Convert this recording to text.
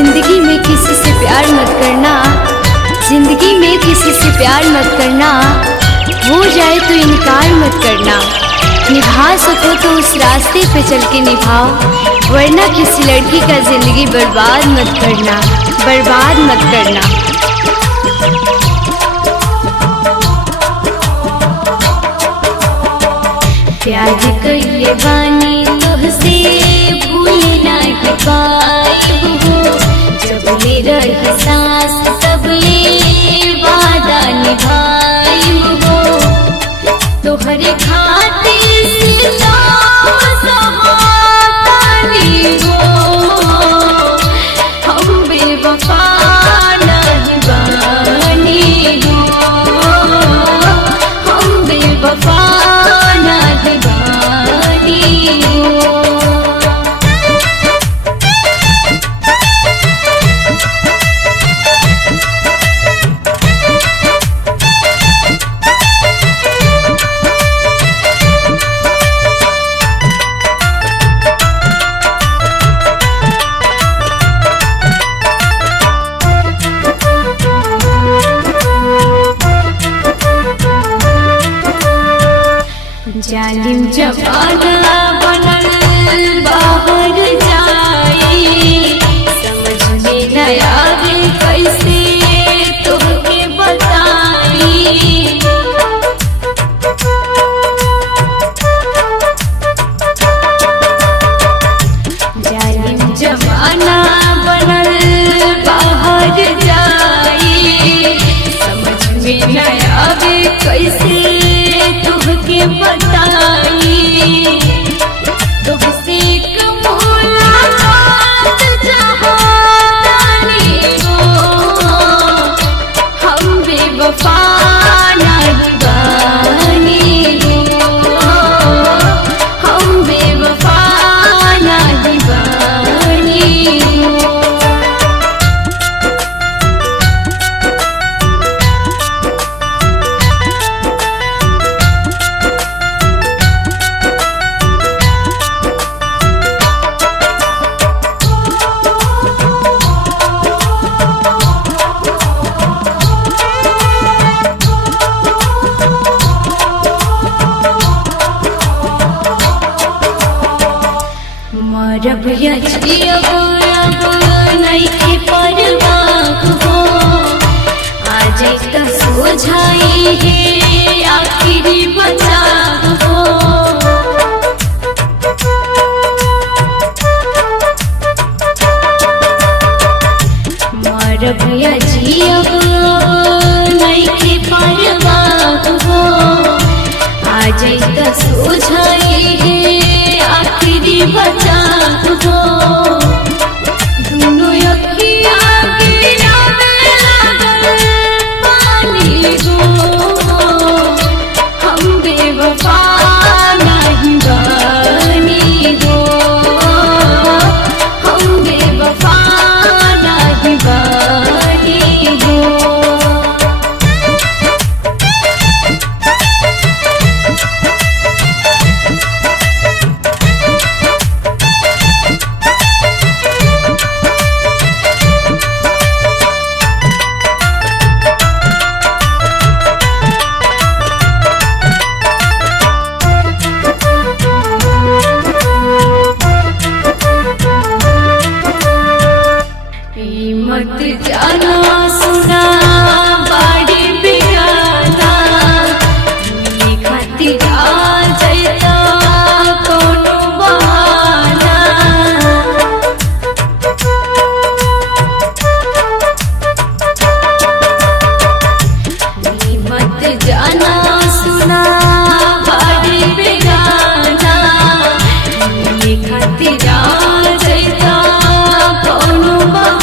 जिंदगी में किसी से प्यार मत करना, जिंदगी में किसी से प्यार मत करना, हो जाए तो इनकार मत करना। निभा सको तो उस रास्ते पे चल के निभाओ, वरना किसी लड़की का जिंदगी बर्बाद मत करना, बर्बाद मत करना। प्यार कइले बानी तोहसे भूल नाही पाइब हो, जब ले रही सांस तब ले वादा निभाइब हो। तोहरे खातिर सीता सहातानी हो, हम बेवफा नहीं बानी हो, हम बेवफा जालिम जमाना बनल बाहर जाई, समझ में न आवे कैसे तोहके बताई। जालिम जमाना बनल बाहर जाई, समझ में न आवे कैसे तुहके बताई। तुहसे एक मुलाकात चाहतानी हो, हम बेवफा नहीं बानी हो, हम बेवफा नहीं बानी हो। मरब या जियब अब नइखे परवाह हो, आ जाई त सोझाई है आखिरी बचाव हो। मरब या जियब नइखे परवाह हो, आ जाई त सोझाई है आखिरी बचाव हो। दुनू अखिया गिरावे लागल पानी हो, हम बेवफा नहीं बानी हो, हम बेवफा नहीं बानी हो। मत जाना सुना बाड़ी बिगाना, मिले खातिर आ जाता कोनो बहाना। मत जाना सुना बाड़ी बिगाना, मिले खातिर आ जाता कोनो बहाना।